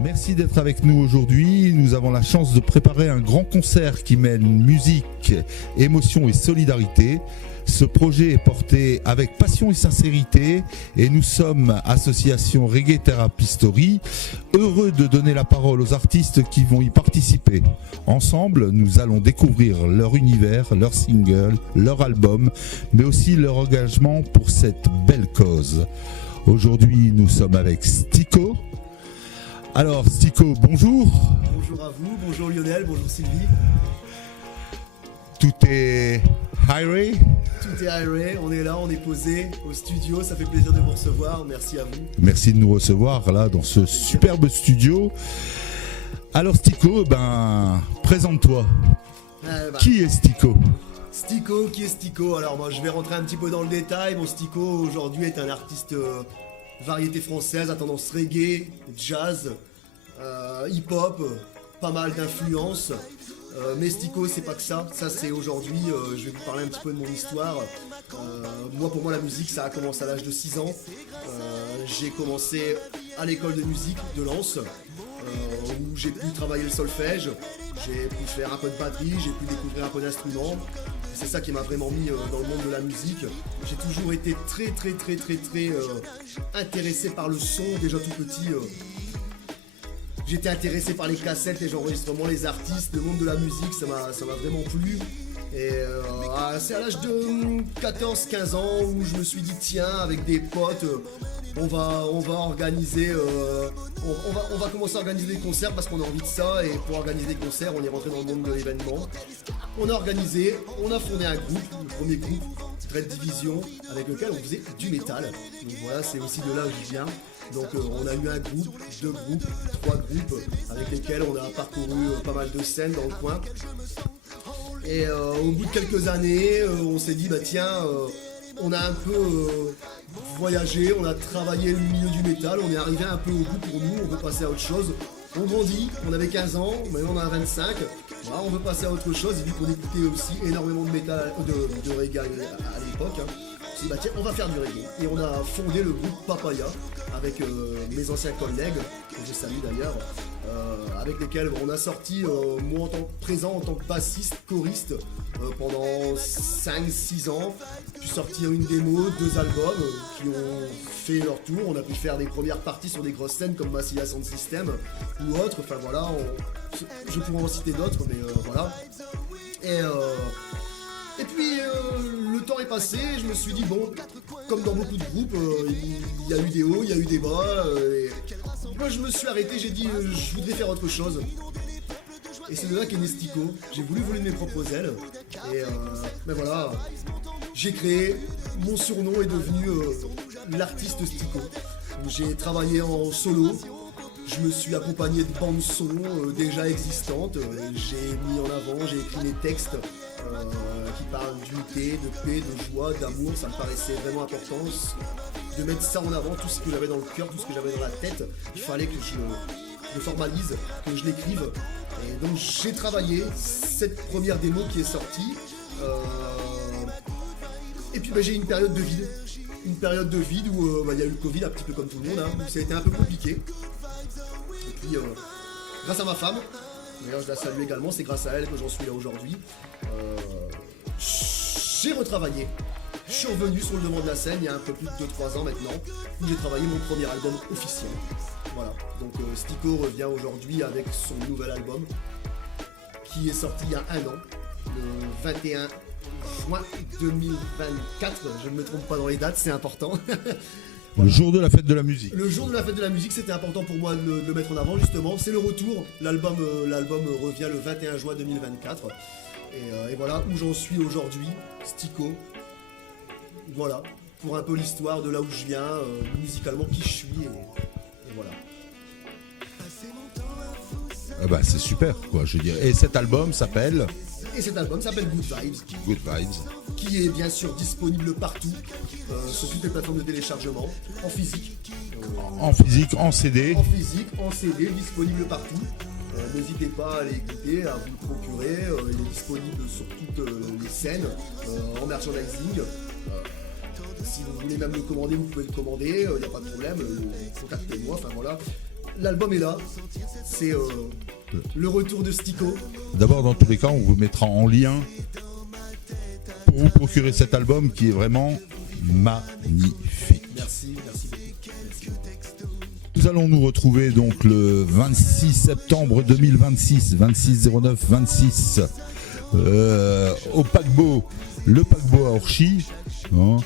Merci d'être avec nous aujourd'hui. Nous avons la chance de préparer un grand concert qui mêle musique, émotion et solidarité. Ce projet est porté avec passion et sincérité et nous sommes association Reggae Therapy Story, heureux de donner la parole aux artistes qui vont y participer. Ensemble, nous allons découvrir leur univers, leurs singles, leur album, mais aussi leur engagement pour cette belle cause. Aujourd'hui, nous sommes avec Stico. Alors Stico, bonjour. Bonjour à vous, bonjour Lionel, bonjour Sylvie. Tout est high-ray. Tout est high-ray, on est là, on est posé au studio, ça fait plaisir de vous recevoir, merci à vous. Merci de nous recevoir là dans ce superbe studio. Alors Stico, présente-toi. Qui est Stico ? Stico, qui est Stico ? Alors moi je vais rentrer un petit peu dans le détail. Mon Stico aujourd'hui est un artiste variété française à tendance reggae, jazz, hip-hop, pas mal d'influences. Mais Stico c'est pas que ça, c'est aujourd'hui, je vais vous parler un petit peu de mon histoire. Pour moi la musique ça a commencé à l'âge de 6 ans. J'ai commencé à l'école de musique de Lens, où j'ai pu travailler le solfège, j'ai pu faire un peu de batterie, j'ai pu découvrir un peu d'instruments. C'est ça qui m'a vraiment mis dans le monde de la musique. J'ai toujours été très intéressé par le son, déjà tout petit. J'étais intéressé par les cassettes, les enregistrements, les artistes, le monde de la musique, ça m'a vraiment plu. Et c'est à l'âge de 14-15 ans où je me suis dit tiens, avec des potes, on va organiser, on va commencer à organiser des concerts parce qu'on a envie de ça. Et pour organiser des concerts, on est rentré dans le monde de l'événement. On a organisé, on a fondé un groupe, le premier groupe, Dread Division, avec lequel on faisait du métal. Donc voilà, c'est aussi de là où je viens. Donc on a eu un groupe, 2 groupes, 3 groupes avec lesquels on a parcouru pas mal de scènes dans le coin. Et au bout de quelques années, on s'est dit on a un peu voyagé, on a travaillé le milieu du métal, on est arrivé un peu au bout pour nous, on veut passer à autre chose. On grandit, on avait 15 ans, maintenant on a 25, voilà, on veut passer à autre chose, et vu qu'on écoutait aussi énormément de métal, de reggae à l'époque, on s'est dit on va faire du reggae. Et on a fondé le groupe Papaya avec mes anciens collègues, que je salue d'ailleurs, avec lesquels on a sorti, moi en tant que présent, en tant que bassiste, choriste, pendant 5-6 ans. Puis sortir une démo, 2 albums qui ont fait leur tour. On a pu faire des premières parties sur des grosses scènes comme Massilia Sound System ou autres. Enfin voilà, je pourrais en citer d'autres, mais voilà. Et puis le temps est passé, je me suis dit comme dans beaucoup de groupes, il y a eu des hauts, il y a eu des bas. Moi je me suis arrêté, j'ai dit je voudrais faire autre chose. Et c'est de là qu'est né Stico. J'ai voulu voler de mes propres ailes. Et voilà, j'ai créé, mon surnom est devenu l'artiste Stico. J'ai travaillé en solo. Je me suis accompagné de bandes son déjà existantes. J'ai mis en avant, j'ai écrit des textes qui parlent d'unité, de paix, de joie, d'amour. Ça me paraissait vraiment important de mettre ça en avant, tout ce que j'avais dans le cœur, tout ce que j'avais dans la tête. Il fallait que je le formalise, que je l'écrive. Et donc j'ai travaillé cette première démo qui est sortie. Et puis j'ai eu une période de vide. Une période de vide où il y a eu le Covid, un petit peu comme tout le monde, où ça a été un peu compliqué. Et puis grâce à ma femme, d'ailleurs je la salue également, c'est grâce à elle que j'en suis là aujourd'hui. J'ai retravaillé. Je suis revenu sur le devant de la scène il y a un peu plus de 2-3 ans maintenant, où j'ai travaillé mon premier album officiel. Voilà, donc Stico revient aujourd'hui avec son nouvel album, qui est sorti il y a 1 an, le 21 juin 2024, je ne me trompe pas dans les dates, c'est important. Le jour de la fête de la musique. Le jour de la fête de la musique, c'était important pour moi de le mettre en avant justement, c'est le retour, l'album revient le 21 juin 2024, et voilà où j'en suis aujourd'hui, Stico. Voilà, pour un peu l'histoire de là où je viens, musicalement qui je suis, et voilà. C'est super quoi, je veux dire. Et cet album s'appelle Good Vibes. Good Vibes. Qui est bien sûr disponible partout, sur toutes les plateformes de téléchargement, en physique. En physique, en CD. En physique, en CD, disponible partout. N'hésitez pas à l'écouter, à vous le procurer. Il est disponible sur toutes les scènes, en merchandising. Si vous voulez même le commander, vous pouvez le commander, il n'y a pas de problème, contactez-moi, enfin voilà. l'album est là. C'est le retour de Stico. D'abord, dans tous les cas, on vous mettra en lien pour vous procurer cet album qui est vraiment magnifique. Merci. Nous allons nous retrouver donc le 26 septembre 2026, 26-09-26, au paquebot, le paquebot à Orchy. Hein.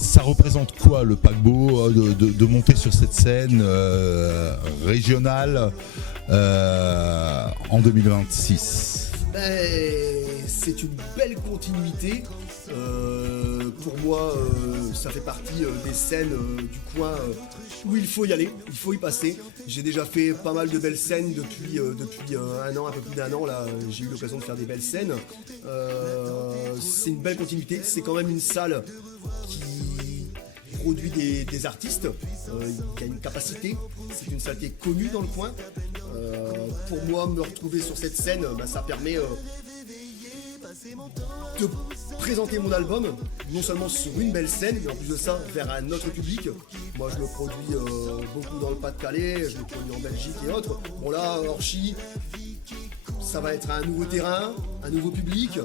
Ça représente quoi le paquebot de monter sur cette scène régionale en 2026? C'est une belle continuité. Pour moi, ça fait partie des scènes du coin où il faut y aller, il faut y passer. J'ai déjà fait pas mal de belles scènes depuis un an, un peu plus d'un an. Là, j'ai eu l'occasion de faire des belles scènes. C'est une belle continuité. C'est quand même une salle qui produit des artistes. Il y a une capacité. C'est une salle qui est connue dans le coin. Pour moi, me retrouver sur cette scène, ça permet de présenter mon album, non seulement sur une belle scène, mais en plus de ça, vers un autre public. Moi, je le produis beaucoup dans le Pas-de-Calais, je le produis en Belgique et autres. Bon là, Orchy, ça va être un nouveau terrain, un nouveau public.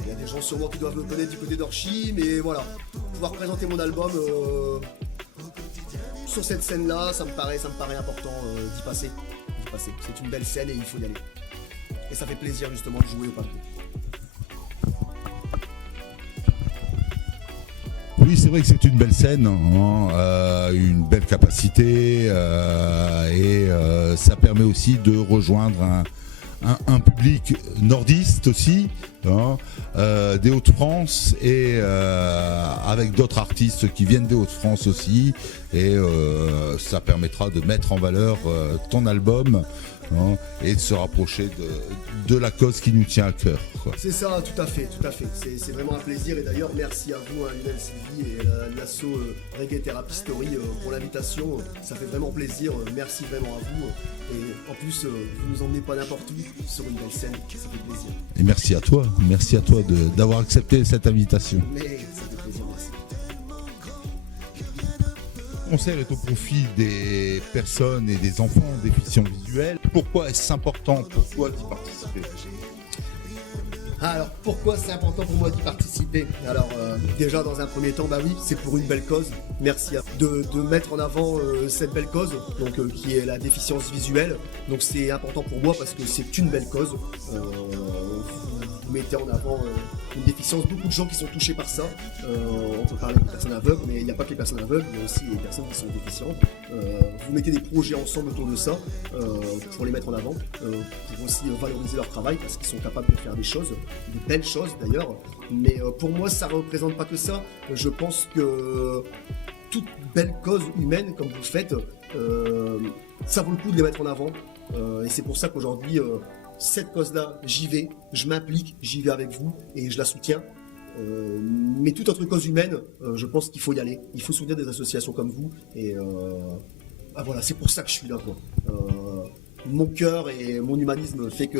Il y a des gens sûrement qui doivent me connaître du côté d'Orchy, mais voilà, pouvoir présenter mon album sur cette scène-là, ça me paraît important d'y passer. C'est une belle scène et il faut y aller. Et ça fait plaisir justement de jouer au paquebot. Oui, c'est vrai que c'est une belle scène, hein, une belle capacité et ça permet aussi de rejoindre un public nordiste aussi, hein, des Hauts-de-France et avec d'autres artistes qui viennent des Hauts-de-France aussi et ça permettra de mettre en valeur ton album. Hein, et de se rapprocher de la cause qui nous tient à cœur. Quoi. C'est ça, tout à fait. C'est vraiment un plaisir et d'ailleurs merci à vous, Lionel Sylvie et l'asso Reggae Therapy Story pour l'invitation. Ça fait vraiment plaisir, merci vraiment à vous. Et en plus, vous nous emmenez pas n'importe où sur une belle scène, ça fait plaisir. Et merci à toi d'avoir accepté cette invitation. Mais ça fait plaisir, merci. Le concert est au profit des personnes et des enfants en déficience visuelle. Pourquoi est-ce important pour toi d'y participer ? Alors pourquoi c'est important pour moi d'y participer ? Alors déjà dans un premier temps, oui, c'est pour une belle cause. Merci de mettre en avant cette belle cause, donc qui est la déficience visuelle. Donc c'est important pour moi parce que c'est une belle cause. Vous mettez en avant une déficience, beaucoup de gens qui sont touchés par ça. On peut parler des personnes aveugles, mais il n'y a pas que les personnes aveugles, il y a aussi les personnes qui sont déficientes. Vous mettez des projets ensemble autour de ça pour les mettre en avant, pour aussi valoriser leur travail parce qu'ils sont capables de faire des choses, des belles choses d'ailleurs. Mais pour moi, ça ne représente pas que ça. Je pense que toute belle cause humaine, comme vous le faites, ça vaut le coup de les mettre en avant. Et c'est pour ça qu'aujourd'hui, cette cause-là, j'y vais, je m'implique, j'y vais avec vous et je la soutiens. Mais toute autre cause humaine, je pense qu'il faut y aller. Il faut soutenir des associations comme vous. Et voilà, c'est pour ça que je suis là. Mon cœur et mon humanisme fait que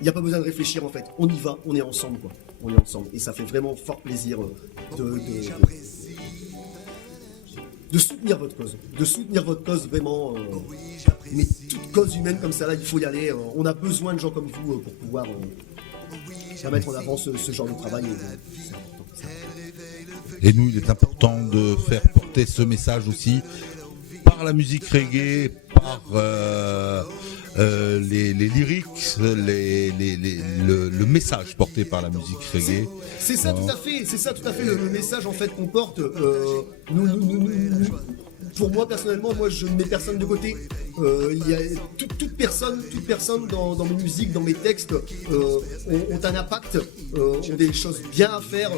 il n'y a pas besoin de réfléchir en fait. On y va, on est ensemble. On est ensemble. Et ça fait vraiment fort plaisir de soutenir votre cause. De soutenir votre cause vraiment. Mais toute cause humaine comme ça, là, il faut y aller. On a besoin de gens comme vous pour pouvoir mettre en avant ce genre de travail. Et nous, il est important de faire porter ce message aussi par la musique reggae, par les lyrics, le message porté par la musique reggae. C'est ça tout à fait, le message en fait qu'on porte. Pour moi personnellement, je ne mets personne de côté. Il y a toute personne dans mes musiques, dans mes textes ont un impact, ont des choses bien à faire.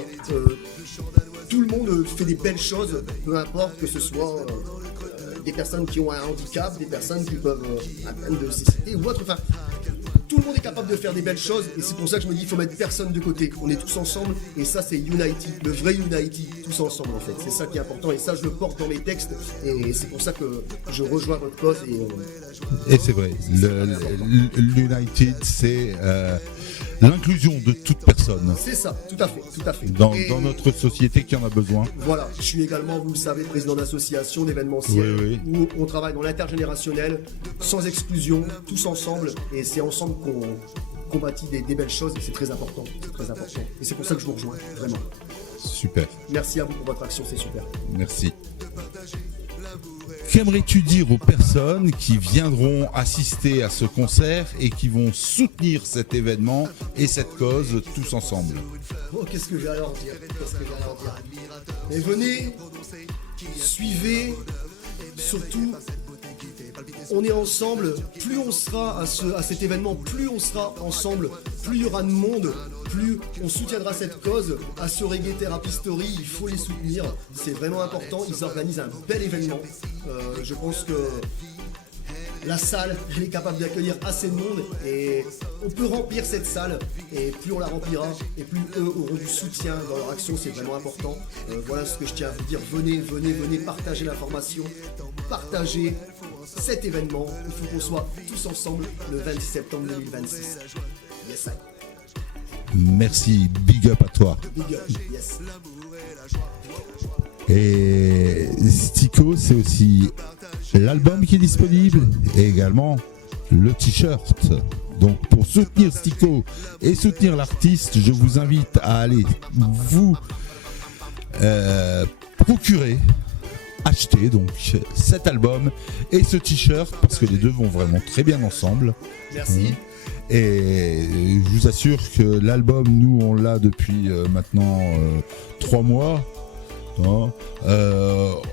Tout le monde fait des belles choses, peu importe que ce soit des personnes qui ont un handicap, des personnes qui peuvent atteindre de cécité ou autre. Enfin, tout le monde est capable de faire des belles choses et c'est pour ça que je me dis qu'il faut mettre personne de côté. On est tous ensemble et ça c'est Unity, le vrai Unity, tous ensemble en fait. C'est ça qui est important et ça je le porte dans mes textes et c'est pour ça que je rejoins votre cause. Et c'est vrai, l'United c'est l'inclusion de toute personne C'est ça, tout à fait, tout à fait. dans Et notre société qui en a besoin. voilà, je suis également, vous le savez, président d'association d'événementiel, Oui, où on travaille dans l'intergénérationnel, sans exclusion, tous ensemble, et c'est ensemble qu'on bâtit des belles choses, et c'est très important, c'est très important. Et c'est pour ça que je vous rejoins, vraiment. Super, Merci à vous pour votre action, c'est super. merci. Qu'aimerais-tu dire aux personnes qui viendront assister à ce concert et qui vont soutenir cet événement et cette cause tous ensemble? Oh, qu'est-ce que j'ai à leur dire? Qu'est-ce que j'ai à leur dire? Mais venez, suivez, surtout, on est ensemble, plus on sera à cet événement, plus on sera ensemble, plus il y aura de monde, plus on soutiendra cette cause. À ce Reggae Therapy Story, il faut les soutenir, c'est vraiment important, ils organisent un bel événement. Je pense que la salle, elle est capable d'accueillir assez de monde et on peut remplir cette salle et plus on la remplira et plus eux auront du soutien dans leur action, c'est vraiment important. Voilà ce que je tiens à vous dire, venez partager l'information, partagez cet événement, il faut qu'on soit tous ensemble le 26 septembre 2026. Yes, I. Merci, big up à toi. Big up, yes. Et Stico, c'est aussi l'album qui est disponible et également le t-shirt. Donc pour soutenir Stico et soutenir l'artiste, je vous invite à aller vous procurer, acheter donc cet album et ce t-shirt parce que les deux vont vraiment très bien ensemble. Merci. Et je vous assure que l'album, nous on l'a depuis maintenant 3 mois. Non,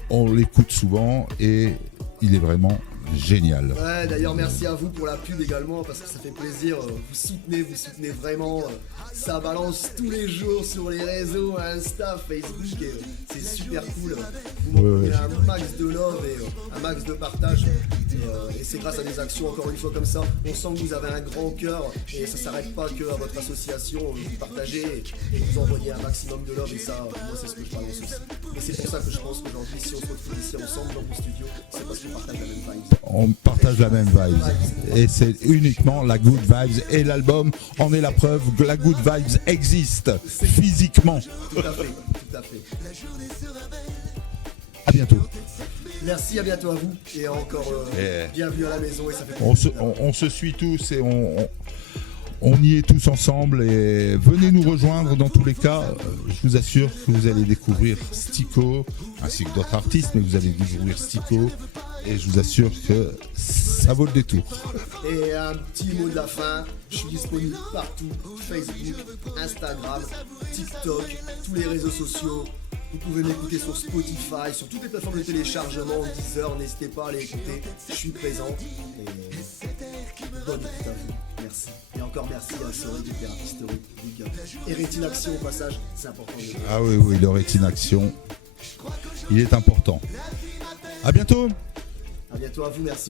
on l'écoute souvent et il est vraiment génial. Ouais, d'ailleurs merci à vous pour la pub également parce que ça fait plaisir, vous soutenez vraiment, ça balance tous les jours sur les réseaux, Insta, Facebook, et c'est super cool, vous m'envoyez un max de love et un max de partage et c'est grâce à des actions encore une fois comme ça, on sent que vous avez un grand cœur et ça s'arrête pas que à votre association, vous partagez et vous envoyez un maximum de love et ça, moi c'est ce que je balance aussi. Et c'est pour ça que je pense qu'aujourd'hui si on se retrouve ici ensemble dans mon studio, c'est parce qu'on partage la même vibe. On partage la même vibe et c'est uniquement la good vibes et l'album en est la preuve que la good vibes existe physiquement. Tout à fait, tout à fait. À bientôt. Merci, à bientôt à vous et encore bienvenue à la maison et ça fait On se suit tous et on y est tous ensemble et venez nous rejoindre dans tous les cas. Je vous assure que vous allez découvrir Stico ainsi que d'autres artistes, mais vous allez découvrir Stico et je vous assure que ça vaut le détour. Et un petit mot de la fin, je suis disponible partout, Facebook, Instagram, TikTok, tous les réseaux sociaux. Vous pouvez m'écouter sur Spotify, sur toutes les plateformes de téléchargement, Deezer, n'hésitez pas à aller écouter, je suis présent. Et bonne écoute à vous, merci. Et encore merci à ce Reggae Therapy Story, big up. Et Rétine Action au passage, c'est important de le dire. Ah oui, le Rétine Action, il est important. À bientôt. À bientôt à vous, merci.